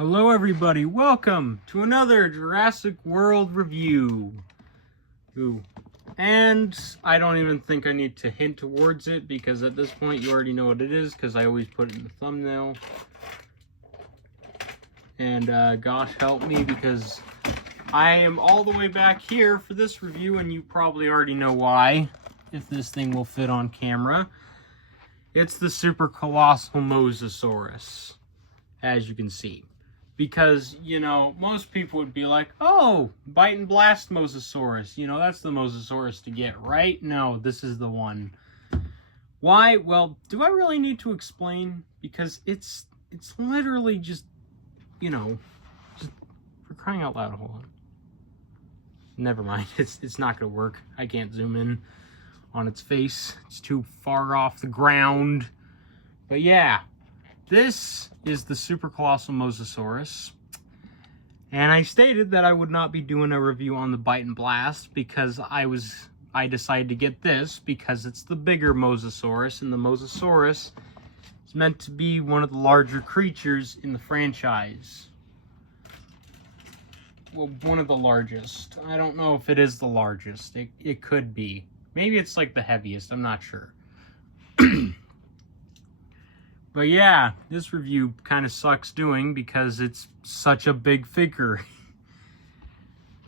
Hello everybody, welcome to another Jurassic World review. And I don't even think I need to hint towards it because at this point you already know what it is because I always put it in the thumbnail. And gosh help me because I am all the way back here for this review and you probably already know why, if this thing will fit on camera. It's the super colossal mosasaurus, as you can see. Because, you know, most people would be like, oh, bite and blast mosasaurus. You know, that's the mosasaurus to get, right? No, this is the one. Why? Well, do I really need to explain? Because it's literally just, you know, just for crying out loud. Hold on. Never mind. It's not going to work. I can't zoom in on its face. It's too far off the ground. But yeah. This is the super colossal mosasaurus, and I stated that I would not be doing a review on the bite and blast because I decided to get this because it's the bigger mosasaurus, and the mosasaurus is meant to be one of the larger creatures in the franchise. Well, one of the largest. I don't know if it is the largest. It could be. Maybe it's like the heaviest. I'm not sure. But yeah, this review kind of sucks doing because it's such a big figure.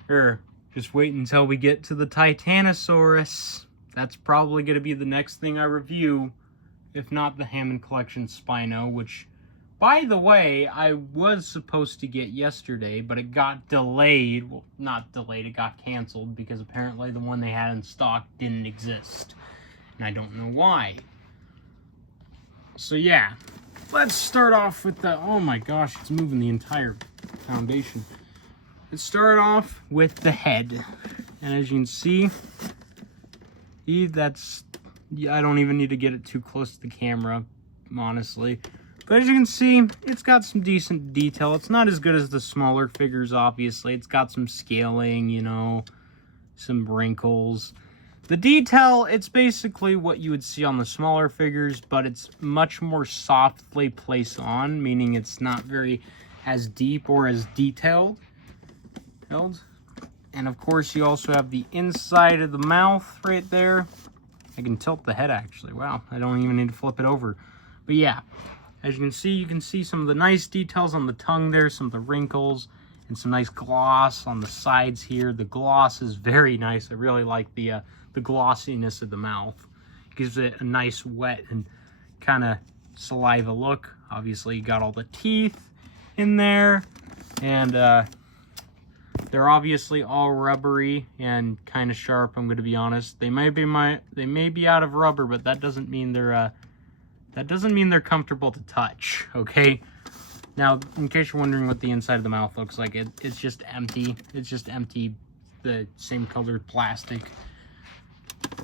Just wait until we get to the Titanosaurus. That's probably going to be the next thing I review, if not the Hammond Collection Spino, which, by the way, I was supposed to get yesterday, but it got delayed. Well, not delayed, it got canceled because apparently the one they had in stock didn't exist. And I don't know why. So yeah, let's start off with the, oh my gosh, it's moving the entire foundation. Let's start off with the head. And as you can see, I don't even need to get it too close to the camera, honestly. But as you can see, it's got some decent detail. It's not as good as the smaller figures, obviously. It's got some scaling, you know, some wrinkles. The detail, it's basically what you would see on the smaller figures, but it's much more softly placed on, meaning it's not very as deep or as detailed. And of course, you also have the inside of the mouth right there. I can tilt the head actually. Wow, I don't even need to flip it over. But yeah, as you can see some of the nice details on the tongue there, some of the wrinkles, and some nice gloss on the sides here. The gloss is very nice. I really like the glossiness of the mouth. It gives it a nice wet and kind of saliva look. Obviously, you got all the teeth in there, and they're obviously all rubbery and kind of sharp. I'm going to be honest. They may be out of rubber, but that doesn't mean they're comfortable to touch. Okay. Now, in case you're wondering what the inside of the mouth looks like, it's just empty. It's just empty, the same colored plastic.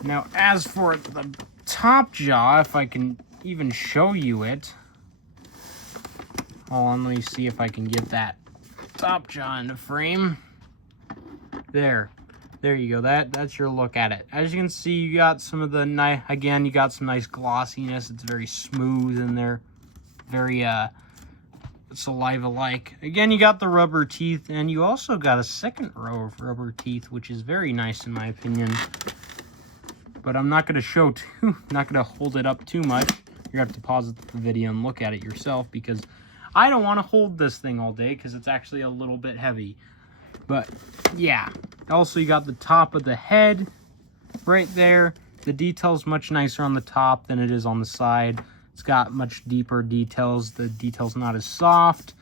Now, as for the top jaw, if I can even show you it. Hold on, let me see if I can get that top jaw into frame. There you go. That's your look at it. As you can see, you got some of the you got some nice glossiness. It's very smooth in there. Very saliva-like. Again, you got the rubber teeth, and you also got a second row of rubber teeth, which is very nice in my opinion. But I'm not going to not going to hold it up too much. You're going to have to pause the video and look at it yourself because I don't want to hold this thing all day because it's actually a little bit heavy. But yeah, also you got the top of the head right there. The detail's much nicer on the top than it is on the side. It's got much deeper details. The detail's not as soft,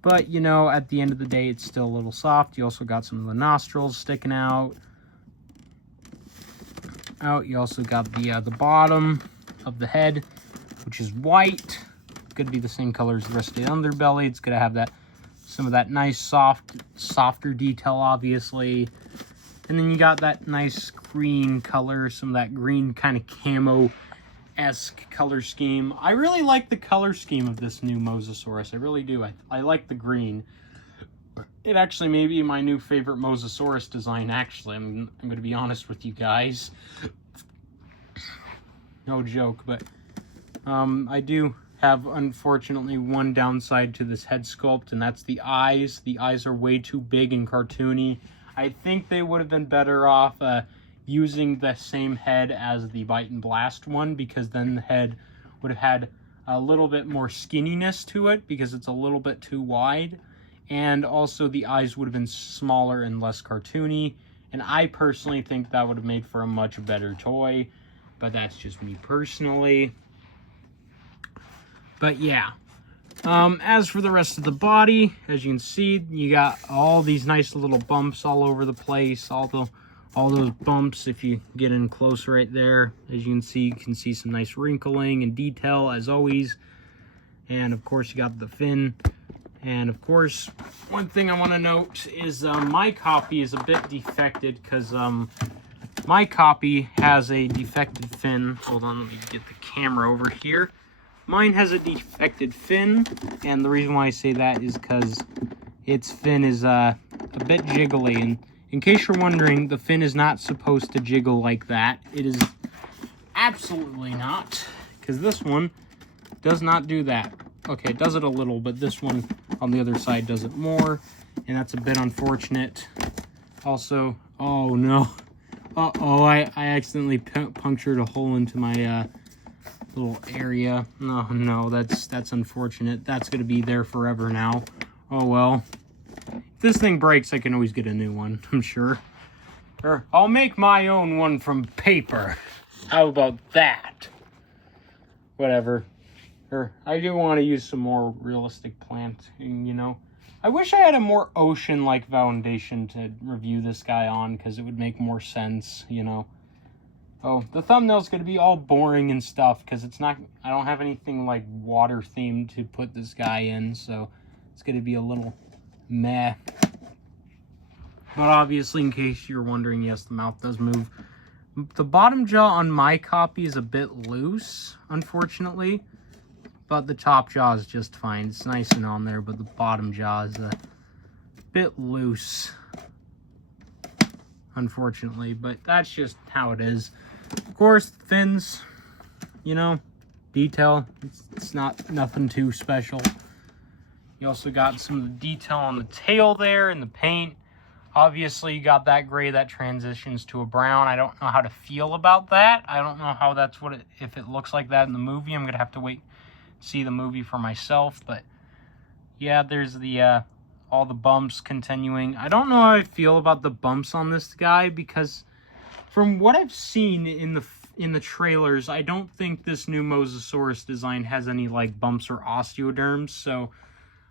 but you know, at the end of the day, it's still a little soft. You also got some of the nostrils sticking out. You also got the bottom of the head, which is white. It's going to be the same color as the rest of the underbelly. It's going to have some of that nice softer detail, obviously. And then you got that nice green color, some of that green kind of camo-esque color scheme. I really like the color scheme of this new mosasaurus. I really do. I like the green. It actually may be my new favorite mosasaurus design, actually. I'm going to be honest with you guys. No joke, but I do have, unfortunately, one downside to this head sculpt, and that's the eyes. The eyes are way too big and cartoony. I think they would have been better off using the same head as the Bite and Blast one, because then the head would have had a little bit more skinniness to it, because it's a little bit too wide. And also the eyes would have been smaller and less cartoony. And I personally think that would have made for a much better toy. But that's just me personally. But yeah. As for the rest of the body, as you can see, you got all these nice little bumps all over the place. All those bumps, if you get in close right there, as you can see some nice wrinkling and detail as always. And of course you got the fin. And of course, one thing I want to note is my copy is a bit defected, because my copy has a defected fin. Hold on, let me get the camera over here. Mine has a defected fin, and the reason why I say that is because its fin is a bit jiggly. And in case you're wondering, the fin is not supposed to jiggle like that. It is absolutely not, because this one does not do that. Okay, it does it a little, but this one on the other side does it more, and that's a bit unfortunate. Also, oh no, I accidentally punctured a hole into my little area. No, that's unfortunate. That's gonna be there forever now. Oh well. If this thing breaks, I can always get a new one, I'm sure. Or I'll make my own one from paper. How about that? Whatever. I do want to use some more realistic planting, you know. I wish I had a more ocean-like foundation to review this guy on, because it would make more sense, you know. Oh, the thumbnail's going to be all boring and stuff, because I don't have anything like water-themed to put this guy in, so it's going to be a little meh. But obviously, in case you're wondering, yes, the mouth does move. The bottom jaw on my copy is a bit loose, unfortunately. But the top jaw is just fine. It's nice and on there, but the bottom jaw is a bit loose, unfortunately. But that's just how it is. Of course, the fins, you know, detail. It's nothing too special. You also got some of the detail on the tail there and the paint. Obviously, you got that gray that transitions to a brown. I don't know how to feel about that. I don't know how that's if it looks like that in the movie. I'm going to have to wait see the movie for myself. But yeah, there's the all the bumps continuing. I don't know how I feel about the bumps on this guy, because from what I've seen in the trailers, I don't think this new mosasaurus design has any like bumps or osteoderms. So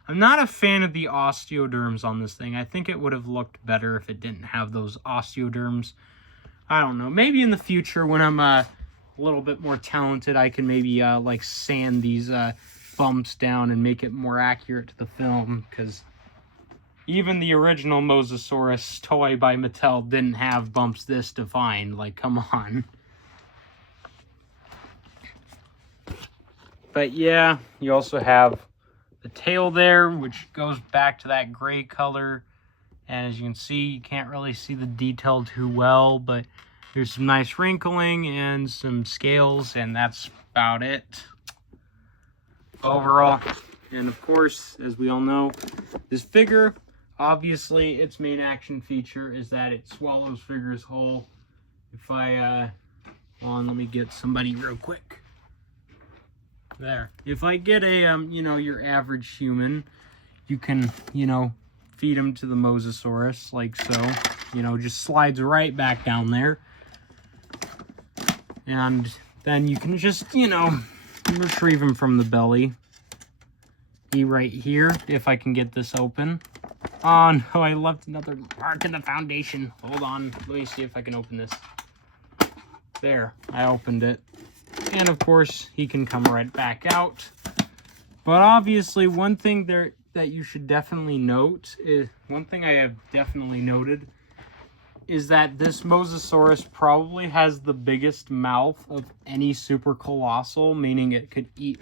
I'm not a fan of the osteoderms on this thing. I think it would have looked better if it didn't have those osteoderms. I don't know, maybe in the future when I'm a little bit more talented, I can maybe like sand these bumps down and make it more accurate to the film, because even the original mosasaurus toy by Mattel didn't have bumps this defined. Like, come on. But yeah, you also have the tail there, which goes back to that gray color, and as you can see, you can't really see the detail too well, but there's some nice wrinkling and some scales, and that's about it overall. And of course, as we all know, this figure, obviously its main action feature is that it swallows figures whole. If I let me get somebody real quick. There. If I get a you know, your average human, you can, you know, feed him to the mosasaurus like so. You know, just slides right back down there. And then you can just, you know, retrieve him from the belly. He right here, if I can get this open. Oh no, I left another mark in the foundation. Hold on, let me see if I can open this. There, I opened it. And of course, he can come right back out. But obviously, one thing there that you should definitely note is, one thing I have definitely noted, is that this mosasaurus probably has the biggest mouth of any super colossal, meaning it could eat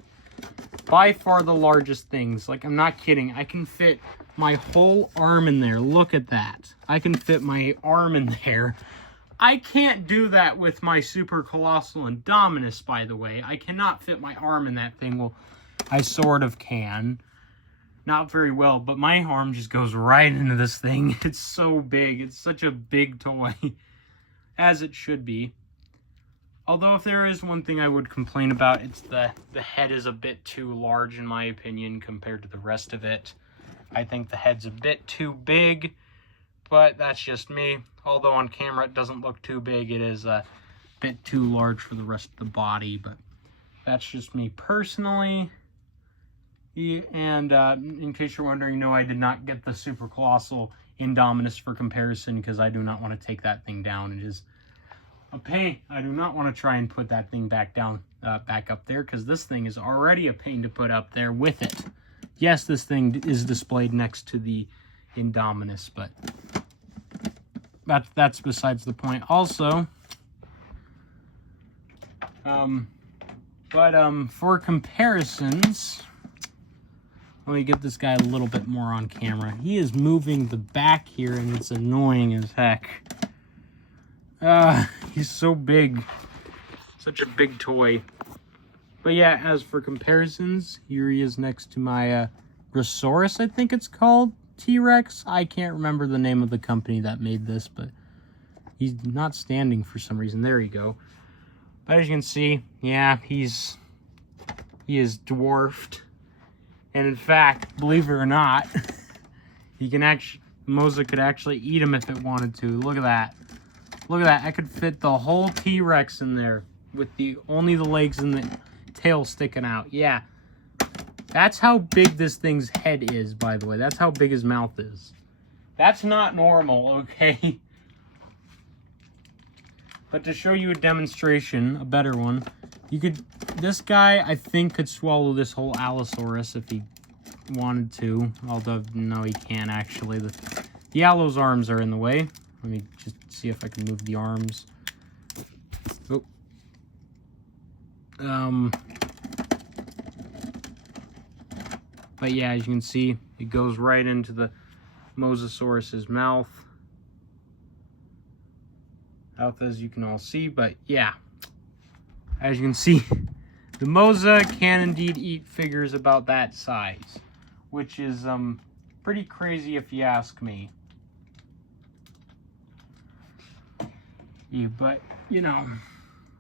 by far the largest things. Like, I'm not kidding. I can fit my whole arm in there. Look at that. I can fit my arm in there. I can't do that with my super colossal Indominus, by the way. I cannot fit my arm in that thing. Well, I sort of can. Not very well, but my arm just goes right into this thing. It's so big. It's such a big toy. As it should be. Although if there is one thing I would complain about, it's the head is a bit too large in my opinion compared to the rest of it. I think the head's a bit too big, but that's just me. Although on camera it doesn't look too big, it is a bit too large for the rest of the body, but that's just me personally. And in case you're wondering, no, I did not get the super colossal Indominus for comparison because I do not want to take that thing down. It is a pain. I do not want to try and put that thing back down, back up there, because this thing is already a pain to put up there with it. Yes, this thing is displayed next to the Indominus, but that's besides the point. Also, for comparisons, let me get this guy a little bit more on camera. He is moving the back here, and it's annoying as heck. He's so big. Such a big toy. But yeah, as for comparisons, here he is next to my Mosasaurus, I think it's called. T-Rex. I can't remember the name of the company that made this, but he's not standing for some reason. There you go. But as you can see, yeah, he is dwarfed. And in fact, believe it or not, Mosa could actually eat him if it wanted to. Look at that. Look at that. I could fit the whole T-Rex in there with only the legs and the tail sticking out. Yeah. That's how big this thing's head is, by the way. That's how big his mouth is. That's not normal, okay? But to show you a demonstration, a better one, this guy, I think, could swallow this whole Allosaurus if he wanted to. Although, no, he can't, actually. The Allo's arms are in the way. Let me just see if I can move the arms. Oh. But yeah, as you can see, it goes right into the Mosasaurus's mouth. As you can all see, but yeah. As you can see, the Mosa can indeed eat figures about that size, which is pretty crazy if you ask me. Yeah, but you know,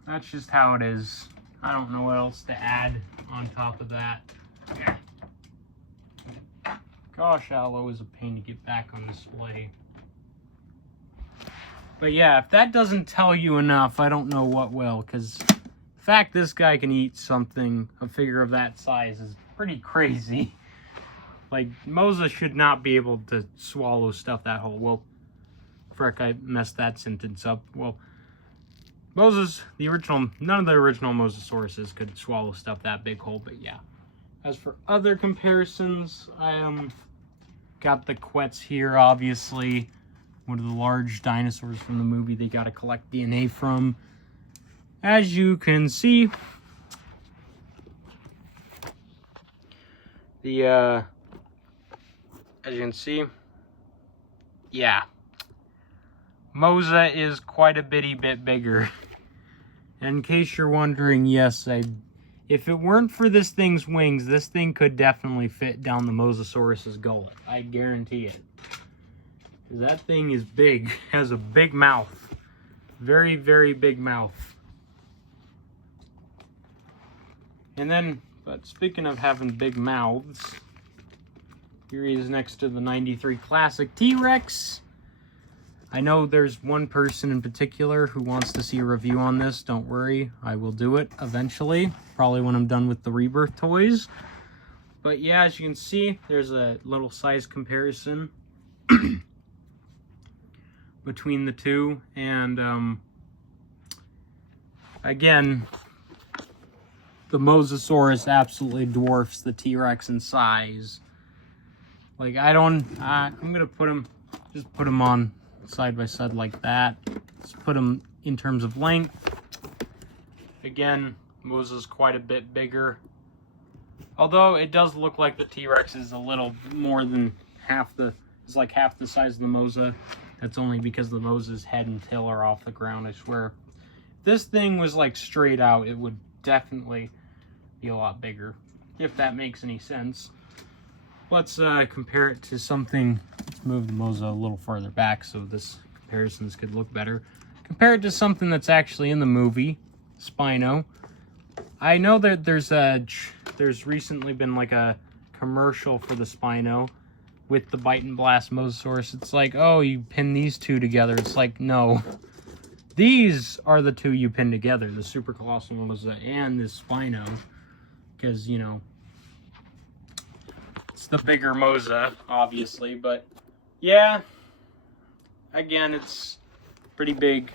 that's just how it is. I don't know what else to add on top of that. Gosh, Allo is a pain to get back on display. But yeah, if that doesn't tell you enough, I don't know what will, because the fact this guy can eat something, a figure of that size, is pretty crazy. Like, Mosa should not be able to swallow stuff that whole. Well, frick, I messed that sentence up. Well, none of the original Mosasauruses could swallow stuff that big whole, but yeah. As for other comparisons, I got the Quets here, obviously. One of the large dinosaurs from the movie they got to collect DNA from. As you can see, yeah. Mosa is quite a bit bigger. And in case you're wondering, yes, if it weren't for this thing's wings, this thing could definitely fit down the Mosasaurus's gullet. I guarantee it. That thing is big, has a big mouth. Very, very big mouth. And then, but speaking of having big mouths, here he is next to the 93 Classic T-Rex. I know there's one person in particular who wants to see a review on this. Don't worry, I will do it eventually. Probably when I'm done with the Rebirth toys. But yeah, as you can see, there's a little size comparison between the two. And again, the Mosasaurus absolutely dwarfs the T-Rex in size. Like, I'm gonna put him on side by side like that. Let's put them in terms of length. Again, Mosa's quite a bit bigger. Although it does look like the T-Rex is a little more than it's like half the size of the Mosa. That's only because the Mosa's head and tail are off the ground, I swear. If this thing was like straight out, it would definitely be a lot bigger. if that makes any sense. Let's compare it to something. Let's move the Mosa a little farther back so this comparisons could look better. Compare it to something that's actually in the movie, Spino. I know that there's recently been like a commercial for the Spino with the Bite and Blast mosasaurus. It's like, oh, you pin these two together. It's like, no. These are the two you pin together, the super colossal Mosa and this Spino. Because, you know, it's the bigger Mosa, obviously. But, yeah, again, it's pretty big.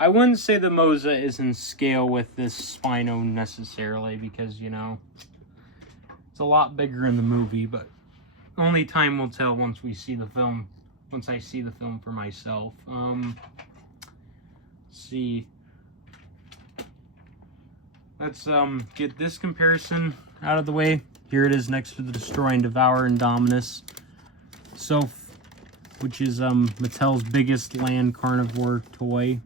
I wouldn't say the Mosa is in scale with this Spino necessarily, because, you know, it's a lot bigger in the movie, but only time will tell once we see the film, once I see the film for myself. Let's see. Let's get this comparison out of the way. Here it is next to the Destroy and Devour Indominus, which is Mattel's biggest land carnivore toy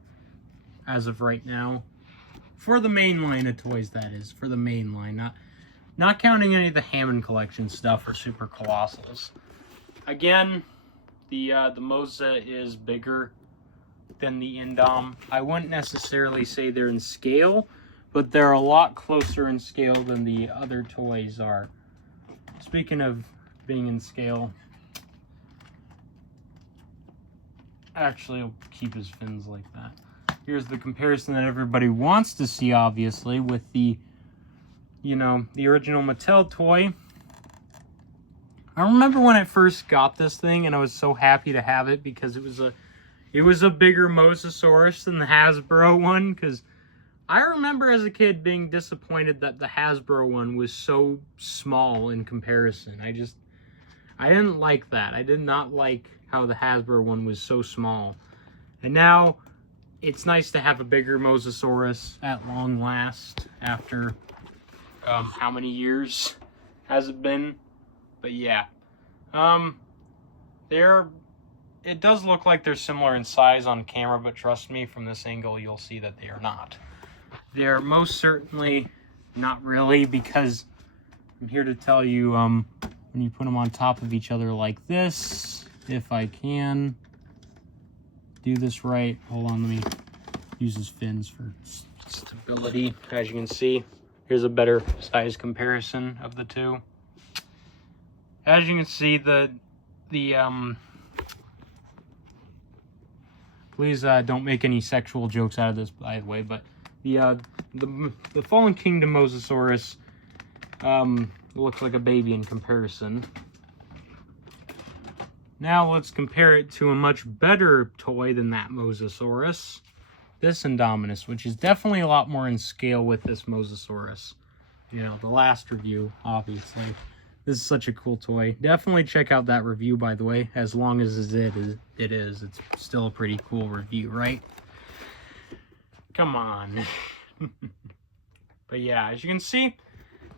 as of right now. For the main line of toys, that is. For the main line, not counting any of the Hammond Collection stuff or Super Colossals. Again, the Mosa is bigger than the Indom. I wouldn't necessarily say they're in scale, but they're a lot closer in scale than the other toys are. Speaking of being in scale, actually, I'll keep his fins like that. Here's the comparison that everybody wants to see, obviously, with the, you know, the original Mattel toy. I remember when I first got this thing, and I was so happy to have it because it was a bigger mosasaurus than the Hasbro one. Because I remember as a kid being disappointed that the Hasbro one was so small in comparison. I didn't like that. I did not like how the Hasbro one was so small. And now it's nice to have a bigger mosasaurus at long last after how many years has it been? But yeah, it does look like they're similar in size on camera, but trust me, from this angle you'll see that they are not. They're most certainly not really, because I'm here to tell you, when you put them on top of each other like this, if I can do this right, hold on, let me use his fins for stability. As you can see, here's a better size comparison of the two. As you can see, please don't make any sexual jokes out of this, by the way, but the Fallen Kingdom Mosasaurus looks like a baby in comparison. Now let's compare it to a much better toy than that Mosasaurus, this Indominus, which is definitely a lot more in scale with this Mosasaurus. You know, the last review, obviously. This is such a cool toy. Definitely check out that review, by the way, as long as it is. It's still a pretty cool review, right? Come on. But yeah, as you can see,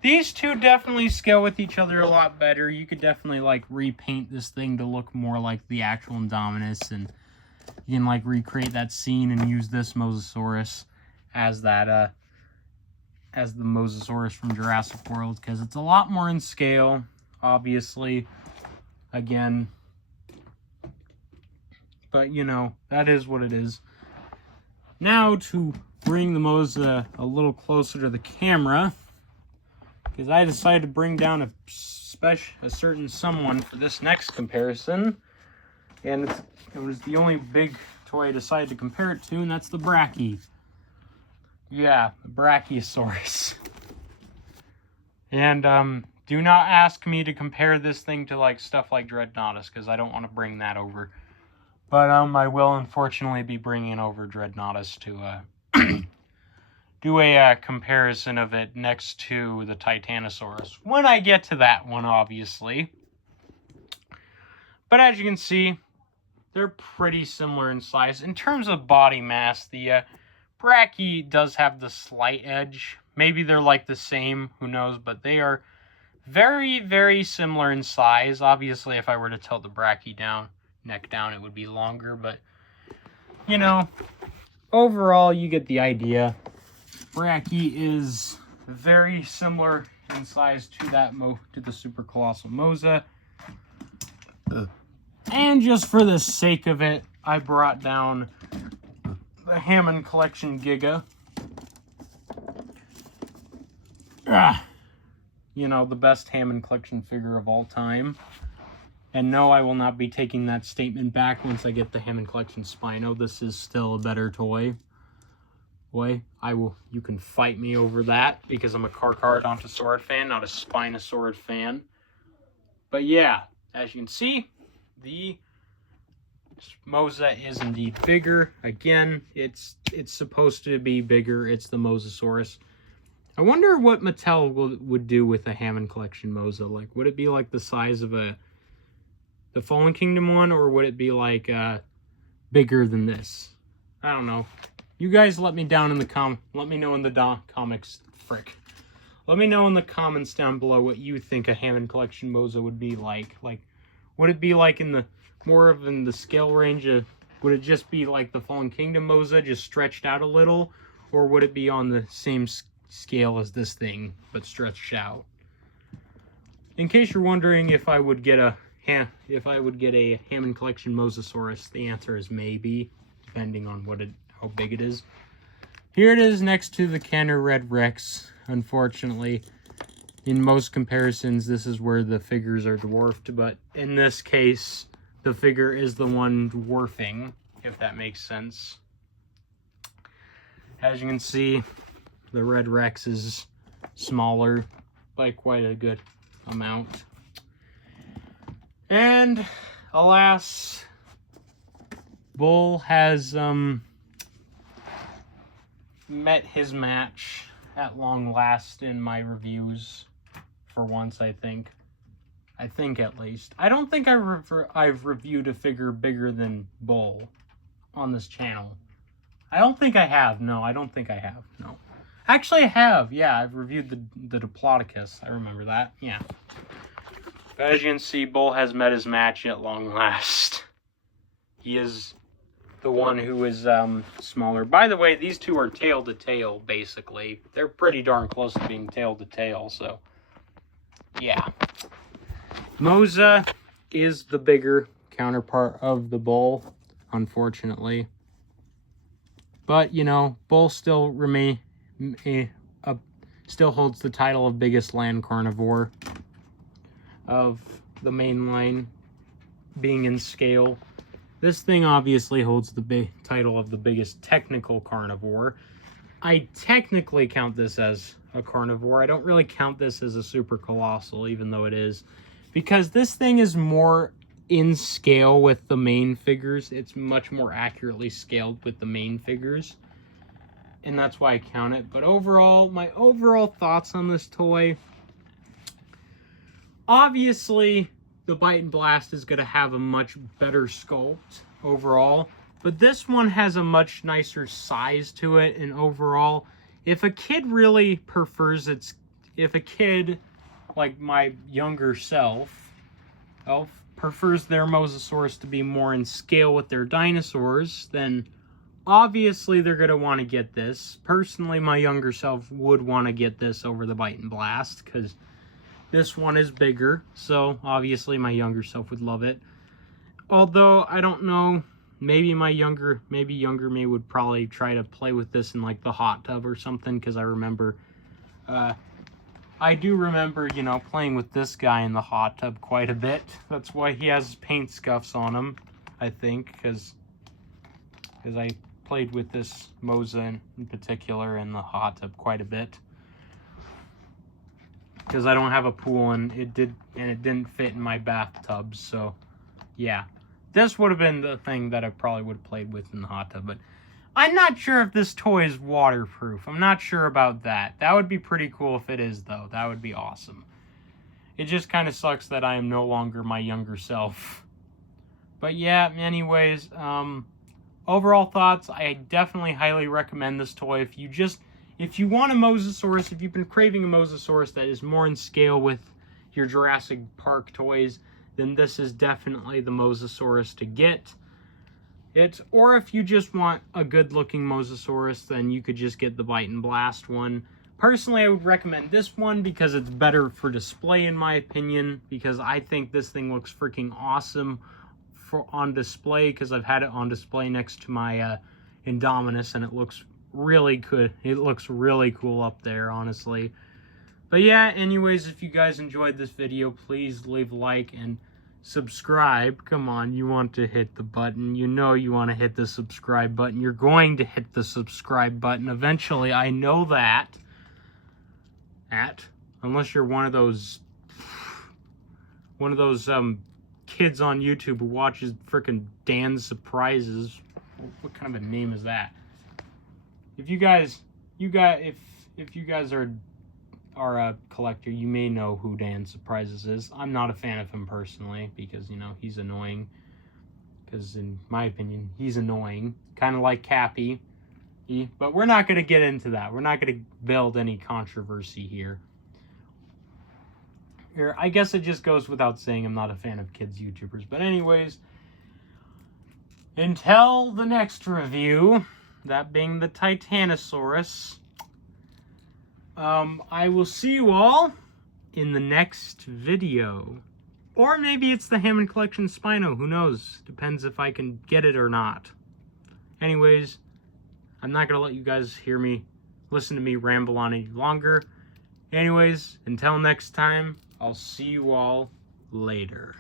these two definitely scale with each other a lot better. You could definitely, like, repaint this thing to look more like the actual Indominus, and you can, like, recreate that scene and use this Mosasaurus as that, as the Mosasaurus from Jurassic World, because it's a lot more in scale, obviously, again. But, you know, that is what it is. Now, to bring the Mosa a little closer to the camera, because I decided to bring down a certain someone for this next comparison, and it was the only big toy I decided to compare it to, and that's the Brachy. Yeah, the Brachiosaurus. And do not ask me to compare this thing to like stuff like Dreadnoughtus, because I don't want to bring that over. But I will unfortunately be bringing over Dreadnoughtus to do a comparison of it next to the Titanosaurus when I get to that one, obviously. But as you can see, they're pretty similar in size. In terms of body mass, the Brachy does have the slight edge. Maybe they're like the same, who knows, but they are very, very similar in size. Obviously, if I were to tilt the Brachy neck down, it would be longer, but, you know, overall, you get the idea. Brachy is very similar in size to that to the super colossal Mosa. And just for the sake of it, I brought down the Hammond Collection Giga. You know, the best Hammond Collection figure of all time. And no, I will not be taking that statement back once I get the Hammond Collection Spino. This is still a better toy. You can fight me over that because I'm a Carcharodontosaurus fan, not a Spinosaurid fan. But yeah, as you can see, the Mosa is indeed bigger. Again, it's supposed to be bigger. It's the Mosasaurus. I wonder what Mattel would do with a Hammond Collection Mosa. Like, would it be like the size of the Fallen Kingdom one, or would it be like bigger than this? I don't know. You guys let me down in the let me know in the comics. Let me know in the comments down below what you think a Hammond Collection Mosa would be like. Like, would it be like in the scale range of, would it just be like the Fallen Kingdom Mosa, just stretched out a little, or would it be on the same scale as this thing but stretched out? In case you're wondering if I would get a Hammond Collection Mosasaurus, the answer is maybe, depending on how big it is. Here it is next to the Kenner Red Rex. Unfortunately, in most comparisons, this is where the figures are dwarfed, but in this case, the figure is the one dwarfing, if that makes sense. As you can see, the Red Rex is smaller by quite a good amount. And alas, Bull has met his match at long last in my reviews, for once, I think. At least. I don't think I've reviewed a figure bigger than Bull on this channel. I don't think I have. No, I don't think I have. No. Actually, I have. Yeah, I've reviewed the Diplodocus. I remember that. Yeah. But as you can see, Bull has met his match at long last. He is the one who is smaller. By the way, these two are tail to tail, basically. They're pretty darn close to being tail to tail, so yeah. Mosa is the bigger counterpart of the Bull, unfortunately. But, you know, Bull still still holds the title of biggest land carnivore of the main line, being in scale. This thing obviously holds the big title of the biggest technical carnivore. I technically count this as a carnivore. I don't really count this as a super colossal, even though it is, because this thing is more in scale with the main figures. It's much more accurately scaled with the main figures, and that's why I count it. But overall, my overall thoughts on this toy, obviously the Bite and Blast is going to have a much better sculpt overall, but this one has a much nicer size to it. And overall, if a kid really prefers if a kid like my younger self prefers their Mosasaurus to be more in scale with their dinosaurs, then obviously they're going to want to get this. Personally, my younger self would want to get this over the Bite and Blast, because this one is bigger, so obviously my younger self would love it. Although, I don't know, maybe younger me would probably try to play with this in like the hot tub or something, because I do remember, you know, playing with this guy in the hot tub quite a bit. That's why he has paint scuffs on him, I think, because I played with this Mosa in particular in the hot tub quite a bit. Because I don't have a pool, and it didn't fit in my bathtub, so yeah. This would have been the thing that I probably would have played with in the hot tub, but I'm not sure if this toy is waterproof. I'm not sure about that. That would be pretty cool if it is, though. That would be awesome. It just kind of sucks that I am no longer my younger self. But yeah, anyways, overall thoughts, I definitely highly recommend this toy. If you want a Mosasaurus, if you've been craving a Mosasaurus that is more in scale with your Jurassic Park toys, then this is definitely the Mosasaurus to get. Or if you just want a good looking Mosasaurus, then you could just get the Bite and Blast one. Personally, I would recommend this one because it's better for display, in my opinion, because I think this thing looks freaking awesome on display, because I've had it on display next to my Indominus, and it looks really good. It looks really cool up there, honestly. But yeah, anyways, if you guys enjoyed this video, please leave a like and subscribe. Come on, you want to hit the button. You know you want to hit the subscribe button. You're going to hit the subscribe button eventually. I know that. Unless you're one of those kids on YouTube who watches frickin' Dan's Surprises. What kind of a name is that? If you guys are a collector, you may know who Dan's Surprises is. I'm not a fan of him personally because, you know, he's annoying. Because in my opinion, he's annoying. Kind of like Cappy. But we're not going to get into that. We're not going to build any controversy here. I guess it just goes without saying I'm not a fan of kids YouTubers. But anyways, until the next review, that being the Titanosaurus, I will see you all in the next video. Or maybe it's the Hammond Collection Spino. Who knows? Depends if I can get it or not. Anyways, I'm not going to let you guys listen to me ramble on any longer. Anyways, until next time, I'll see you all later.